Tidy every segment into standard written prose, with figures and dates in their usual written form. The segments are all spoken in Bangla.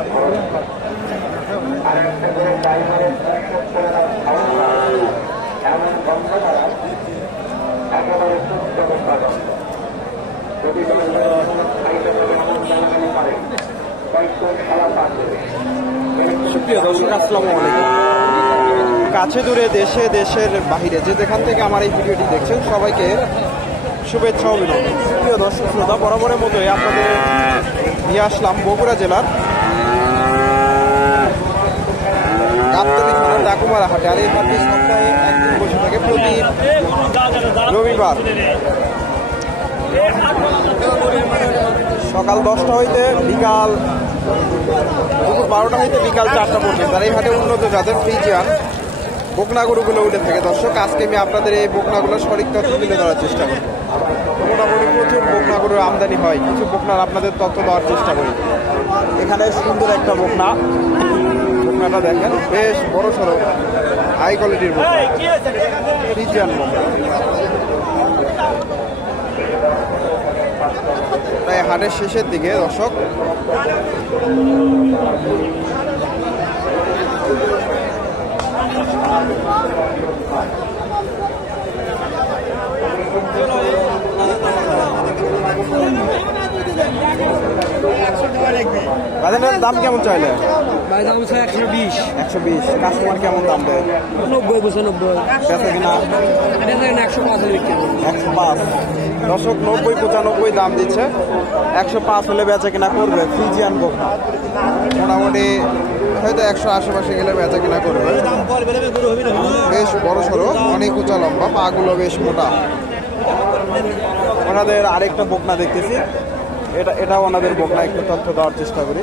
সুপ্রিয় দর্শক, আসসালামু আলাইকুম। কাছে দূরে দেশে দেশের বাহিরে যে যেখান থেকে আমার এই ভিডিওটি দেখছেন সবাইকে শুভেচ্ছা অভিনন্দন। প্রিয় দর্শক শ্রোতা, বরাবরের মতোই আপনাদের নিয়ে আসলাম বগুড়া জেলার গাবতলী থানার ডাকুমারা হাটে। আর এই হাটটি সপ্তাহে একদিন বসে থাকে প্রতি রবিবার সকাল 10টা হইতে বিকাল দুপুর 12টা হইতে বিকাল 4টা পর্যন্ত। আর এই হাটে উন্নত জাতের ফ্রিজিয়ান বকনা গরুগুলো উঠে থাকে। দর্শক, আজকে আমি আপনাদের এই বকনাগুলোর সঠিক তথ্য তুলে ধরার চেষ্টা করি। মোটামুটি প্রচুর বকনা গরুর আমদানি হয়, কিছু বকনার আপনাদের তথ্য দেওয়ার চেষ্টা করি। এখানে সুন্দর একটা বকনাটা দেখেন, বেশ বড় সড়ো হাই কোয়ালিটির বকনা, ফ্রিজিয়ান বকনা। প্রায় হাটের শেষের দিকে দর্শক, দাম কেমন চাইলে? 120। কাস্টমার কেমন দাম দেয়? 90-95। বেচা কিনা 105। দর্শক, 90-95 দাম দিচ্ছে। 105 হলে বেচা কিনা করবে। ফ্রিজিয়ান বকনা মোটামুটি হয়তো 100 আশেপাশে গেলে বেচা কিনা করবে। বেশ বড় সড়ো, অনেক উঁচা লম্বা, পাগুলো বেশ মোটা। ওনাদের আরেকটা বকনা দেখতেছি, এটাও ওনাদের বকনা, একটু তথ্য দেওয়ার চেষ্টা করি।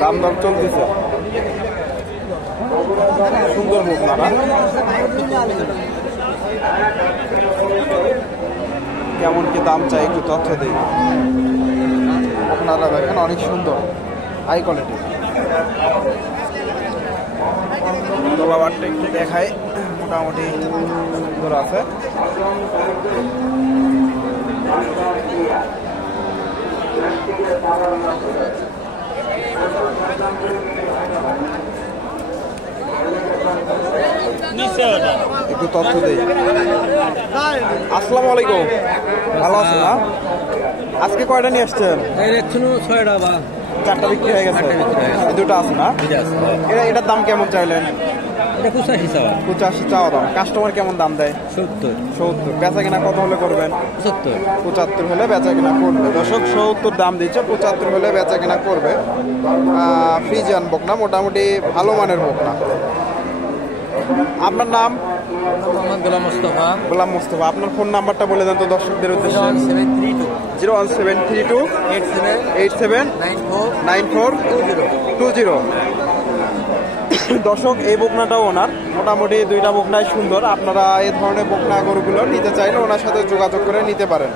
দাম দর চলতেছে, সুন্দর বকনাটা। কেমন কি দাম চাই একটু তথ্য দিই। বকনাটা দেখেন, অনেক সুন্দর, হাই কোয়ালিটি। তো বাবারটা একটু দেখাই, মোটামুটি সুন্দর আছে। একটু তথ্য দিই। আসসালামু আলাইকুম, ভালো আছেন না? আজকে কয়টা নিয়ে আসছেন? 4টা বিক্রি হয়ে গেছে, দুটো আছে না? এটার দাম কেমন চাইলেন? 85 চাওয়া দাম। কাস্টমার কেমন দাম দেয়? 70। বেচা কিনা কত হলে করবেন? 75 হলে বেচা কিনা করবে। দর্শক, 70 দাম দিচ্ছে, 75 হলে বেচা কিনা করবে। ফ্রিজিয়ান বকনা, মোটামুটি ভালো মানের বকনা। আপনার নাম? গোলাম মোস্তফা। আপনার ফোন নাম্বারটা বলে দেন তো দর্শকদের উদ্দেশ্যে। 01732 879420। দর্শক, এই বকনাটাও ওনার, মোটামুটি 2টা বকনাই সুন্দর। আপনারা এই ধরনের বকনা গরুগুলো নিতে চাইলে ওনার সাথে যোগাযোগ করে নিতে পারেন।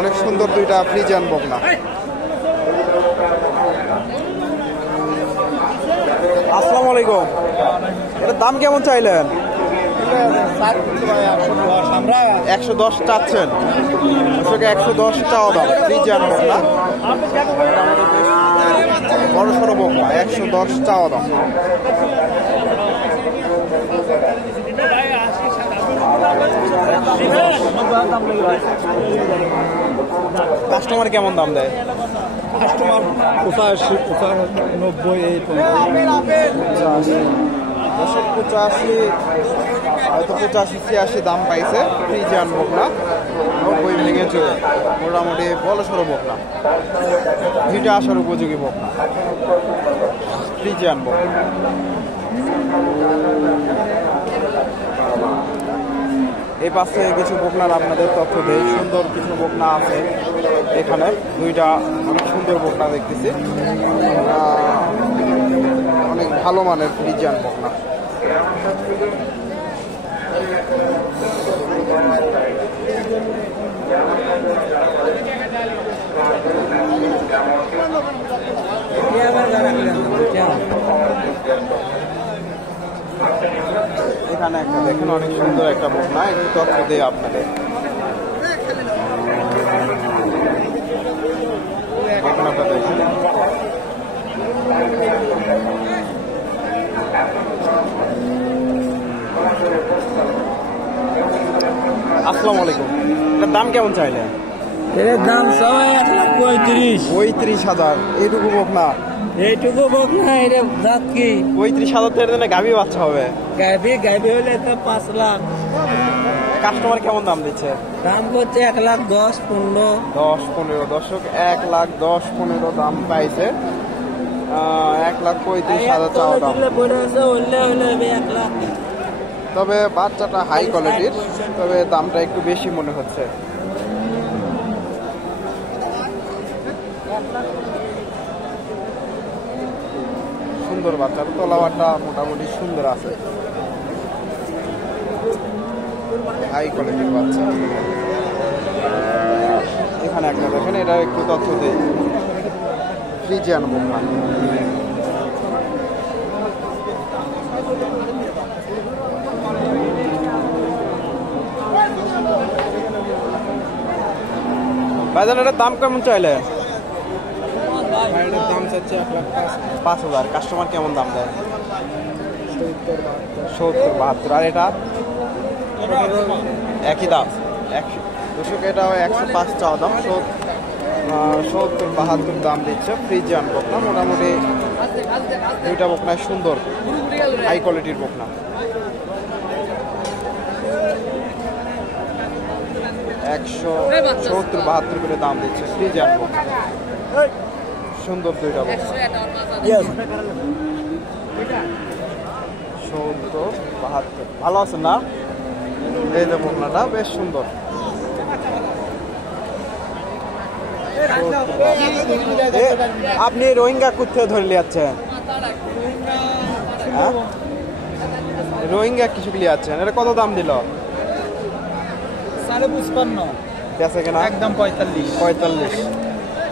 অনেক সুন্দর 2টা ফ্রিজিয়ান বকনা। আসসালামু আলাইকুম, এটার দাম কেমন চাইলেন? 110 চাচ্ছেন। 110 চাওয়া দাম। ফ্রিজিয়ান বকনা, বড় সড়ো বকনা, 110 চাওয়া দাম। কাস্টমার কেমন দাম দেয়? কাস্টমার 85-90 এই 85 হয়তো 85-86 দাম পাইছে। ফ্রিজিয়ান বকনা 90 ভেঙে চলে, মোটামুটি বড় সড়ো বকনা, ভিটে আসার উপযোগী বকনা, ফ্রিজিয়ান বকনা। এই পাশে কিছু বকনার আপনাদের তথ্য দেয়। সুন্দর কিছু বকনা আছে এখানে, 2টা অনেক সুন্দর বকনা দেখতেছি, অনেক ভালো মানের ফ্রিজিয়ান বকনা। এখানে একটা দেখেন, অনেক সুন্দর একটা বকনা, একটু তথ্য দেয় আপনাদের। বকনাটা দেখেন। আসসালামু আলাইকুম, এটার দাম কেমন চাইলে? এর দাম সবাই 1,35,000। 35,000 এইটুকু বকনা? এইটুকু বক না, এটা দাঁত কি 35,000 তো এর জন্য গাভী বাচ্চা হবে। গাইবে হলে তো 5 লাখ। কাস্টমার কেমন দাম দিচ্ছে? দাম করছে 1,10,15। 10-15 দর্শক, 1,10,15 দাম পাইছে। 1,35,000 চাওয়া দাম। হলে 1 লাখ। তবে বাচ্চাটা হাই কোয়ালিটির, তবে দামটা একটু বেশি মনে হচ্ছে। সুন্দর বাচ্চার তলাবারটা মোটামুটি সুন্দর আছে, হাই কোয়ালিটির বাচ্চা। এখানে একটা দেখেন, এটা একটু তথ্য দিই। ফ্রিজিয়ান বকনা, ভাইজান এটার দাম কেমন চাইলে? এটার দাম চাচ্ছে 1,05,000। কাস্টমার কেমন দাম দেয়? 70-72। আর এটা একই দাম, দর্শক এটাও 105 চাওয়া দাম, 70-72 দাম দিচ্ছে। ফ্রিজিয়ান বকনা, মোটামুটি দুইটা বকনায় সুন্দর হাই কোয়ালিটির বকনা। 170-72 করে দাম দিচ্ছে ফ্রিজিয়ান বকনা। সুন্দর দুইটা বকনা, 70-72। ভালো আছে না? এই যে বকনাটা বেশ সুন্দর। আপনি রোহিঙ্গা কোথায় ধরে লিয়াচ্ছেন? হ্যাঁ, রোহিঙ্গা কিছু লিয়াচ্ছেন, এটা কত দাম দিল? 55,000। বেচা কেনা একদম 45।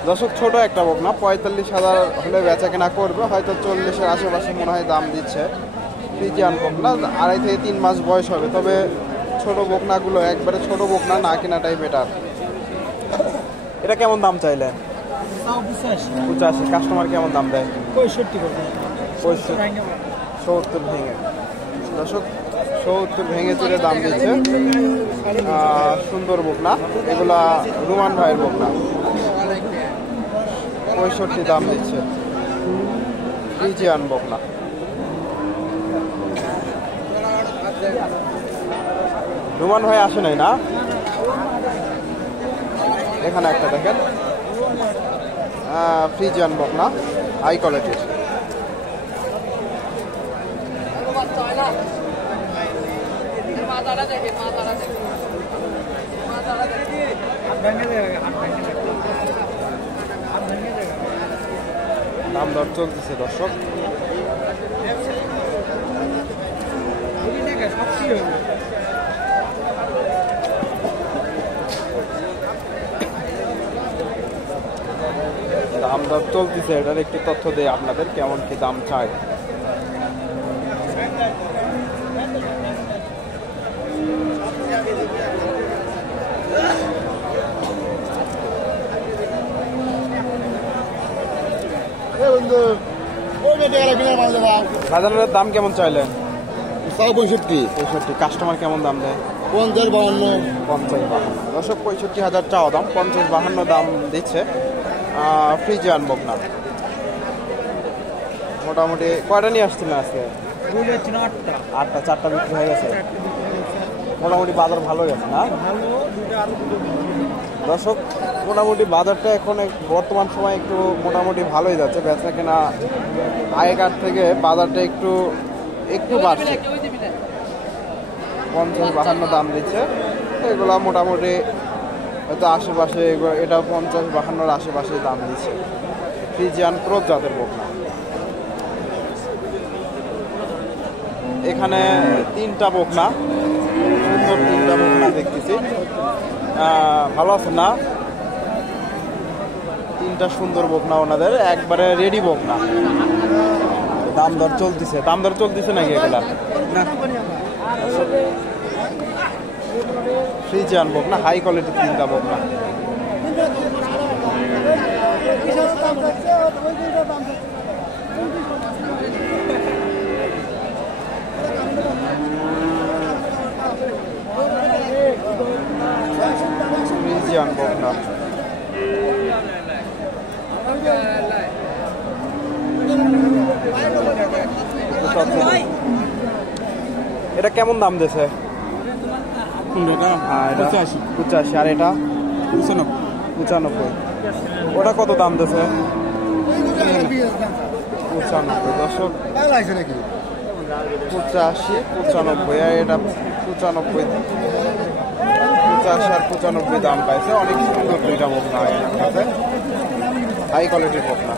দর্শক ছোট একটা বকনা, 45,000 হলে বেচা কেনা করবে, হয়তো 40-এর আশেপাশে মনে হয় দাম দিচ্ছে। ফ্রিজিয়ান বকনা 2.5 থেকে 3 মাস বয়স হবে, তবে ছোট বকনাগুলো একবারে ছোট বকনা না কেনাটাই বেটার। এটা কেমন দাম চাইলে? 85। কাস্টমার কেমন দাম দেয়? 65 করবে। 70 ভেঙে। দর্শক 70 ভেঙে চলে দাম দিচ্ছে। সুন্দর বকনা, এগুলা রুমান ভাইয়ের বকনা। 65 দাম দিচ্ছে ফ্রিজিয়ান বকনা। রুমান ভাই আসে নাই না? এখানে একটা দেখেন, ফ্রিজিয়ান বকনা, হাই কোয়ালিটির। দাম দর চলতেছে দর্শক। দাম দর চলতেছে, এটার একটু তথ্য দেয় আপনাদের, কেমন কি দাম চায়। বাজারের দাম কেমন চাইলেন? 65। কাস্টমার কেমন দাম দেয়? 50-52। দর্শক 65,000 চাওয়া দাম, 50-52 দাম দিচ্ছে ফ্রিজিয়ান বকনা। মোটামুটি কয়টা নিয়ে আসছিলেন আজকে? 8টা। 4টা বিক্রি হয়ে গেছে। মোটামুটি বাজার ভালো গেছে না? দর্শক মোটামুটি বাজারটা এখন বর্তমান সময় একটু মোটামুটি ভালোই যাচ্ছে, বেচা কেনা আগেকার থেকে বাজারটা একটু বাড়ছে। 50-52 দাম দিচ্ছে। এগুলা মোটামুটি হয়তো আশেপাশে, এটা 50-52 আশেপাশে দাম দিচ্ছে। ফ্রিজিয়ান ক্রস জাতের বকনা। এখানে 3টা বকনা, সুন্দর 3টা বকনা দেখতেছি। ভালো আছেন না? 3টা সুন্দর বকনা ওনাদের, একবারে রেডি বকনা। দাম দর চলতেছে নাকি এগুলা? ফ্রিজিয়ান বকনা, হাই কোয়ালিটির 3টা বকনা। ফ্রিজিয়ান বকনা। এটা কেমন দাম দিয়েছে? 15 টাকা। এটা 85 আর এটা 95। ওটা কত দাম দিয়েছে? 95। দর্শক 85 95 আর এটা 95 85 আর 95 দাম পাইছে। অনেক সুন্দর দুইটা বকনা আছে, হাই কোয়ালিটির বকনা।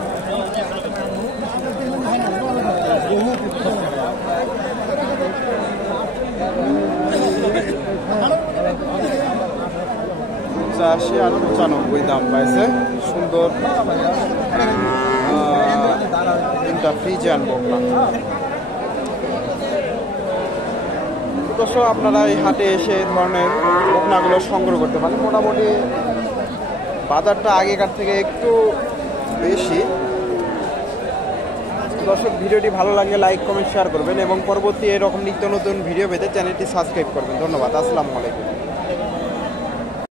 পঁচাশি আর 95 দাম পাইছে। সুন্দর তিনটা ফ্রিজিয়ান বকনা। দর্শক আপনারা এই হাটে এসে এই ধরনের বকনাগুলো সংগ্রহ করতে পারেন। মোটামুটি বাজারটা আগেকার থেকে একটু বেশি। দর্শক ভিডিওটি ভালো লাগলে লাইক কমেন্ট শেয়ার করবেন এবং পরবর্তী এরকম নিত্য নতুন ভিডিও পেতে চ্যানেলটি সাবস্ক্রাইব করবেন। ধন্যবাদ। আসসালামু আলাইকুম।